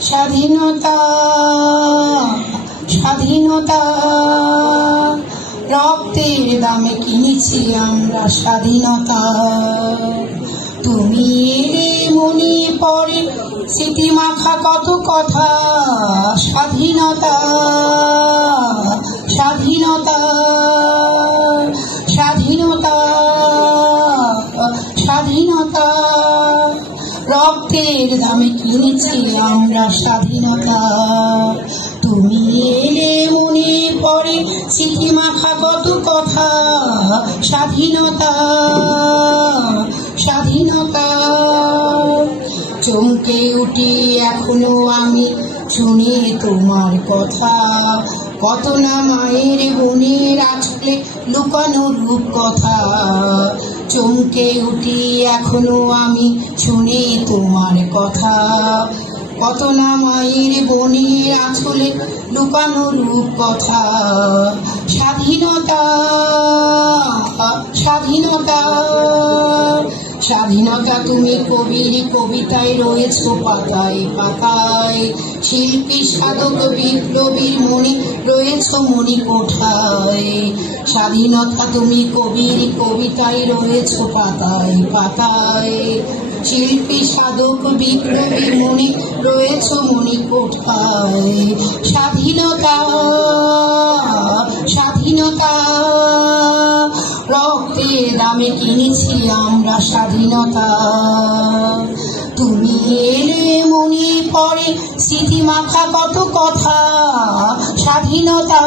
স্বাধীনতা স্বাধীনতা রক্তের দামে কিনেছি আমরা স্বাধীনতা। তুমি এলে মনে পড়ে স্মৃতি মাখা কত কথা। স্বাধীনতা স্বাধীনতা স্বাধীনতা স্বাধীনতা রক্তের দামে কিনেছি আমরা স্বাধীনতা। তুমি এলে মনে পড়ে স্মৃতি মাখা কত কথা। স্বাধীনতা স্বাধীনতা চমকে উঠি এখনো আমি শুনি তোমার কথা। কত না মায়ের বোনের আঁচলে লুকানো রূপ কথা। চমকে উঠি এখনো আমি শুনি তোমার কথা। কত না মায়ের বোনের আঁচলে লুকানো রূপ কথা। স্বাধীনতা স্বাধীনতা স্বাধীনতা তুমি কবির কবিতায় রয়েছ পাতায় পাতায়। শিল্পী সাধক বিপ্লবীর মনে রয়েছ মণিকোঠায়। স্বাধীনতা তুমি কবির কবিতায় রয়েছ পাতায় পাতায়। শিল্পী সাধক বিপ্লবীর মনে রয়েছ মণিকোঠায়। স্বাধীনতা স্বাধীনতা রক্তের দামে কিনেছি আমরা স্বাধীনতা। তুমি এলে মনে পড়ে স্মৃতি মাখা কত কথা। স্বাধীনতা